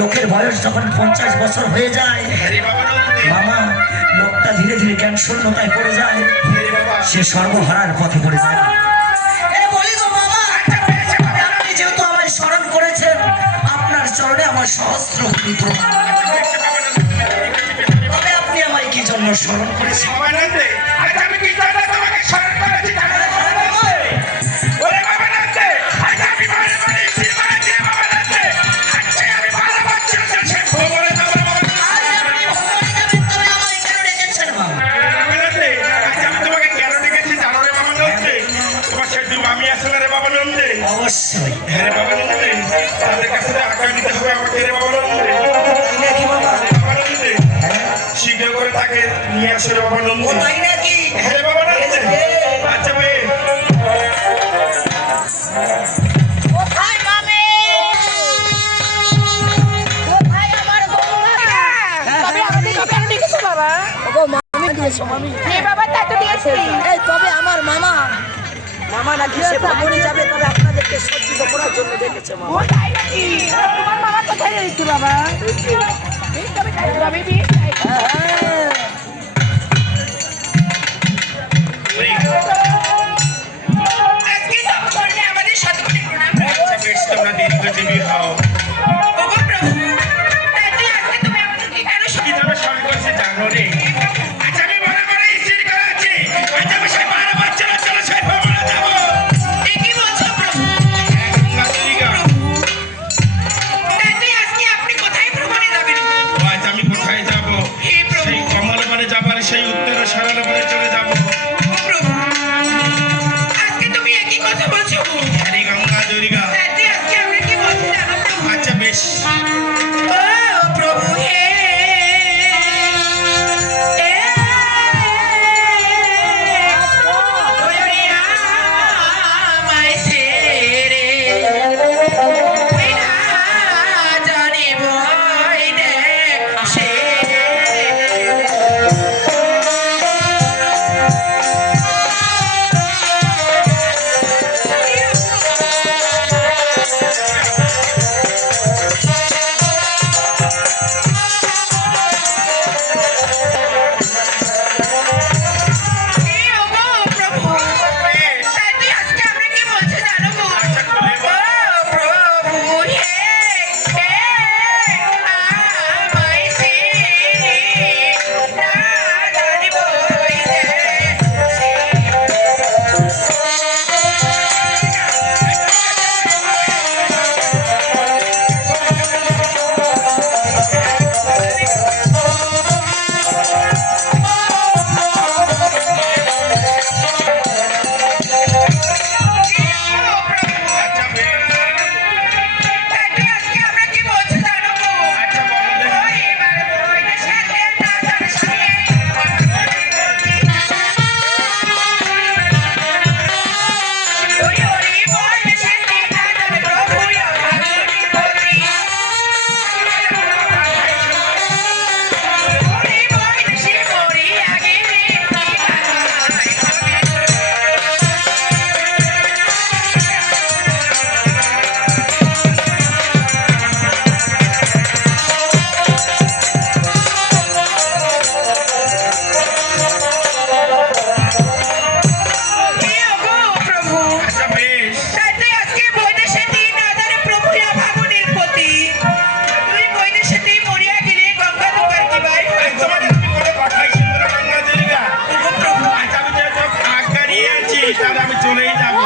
লোকের বয়স যখন 50 বছর হয়ে যায় মামা, লোকটা ধীরে ধীরে জ্ঞান শূন্যতায় পড়ে যায়, সে সর্বহারার পথে পড়ে যায়। আপনি যেহেতু আমায় স্মরণ করেছেন, আপনার চরণে আমার সহস্র তবে আপনি আমায় কি জন্য স্মরণ করেছেন? অবশ্যই হ্যাঁ বাবা নন্দে, তাদের কাছে আঁকা নিতে হবে আমাকে রে বাবা নন্দে। শীঘ্র করে তাকে নিয়ে আসে বাবা নন্দে। তাই নাকি? হ্যাঁ বাবা নন্দে। আচ্ছা ভাই তবে আমার মামা নাকি সে ভ্রমণে যাবে, তবে আপনাদেরকে সজ্জিত করার জন্য ডেকেছে। তোমার মামা কোথায় রয়েছে বাবা? দীর্ঘজীবী হও। জানো রে সেই উত্তর সরল বলে চলে যাব। আজকে তুমি একই কথা বলছো? হরে গঙ্গা দুর্গা। আজকে আমরা কি বলছি জানো? আচ্ছা বেশ। ও প্রভু হে, আমি চলেই যাবো।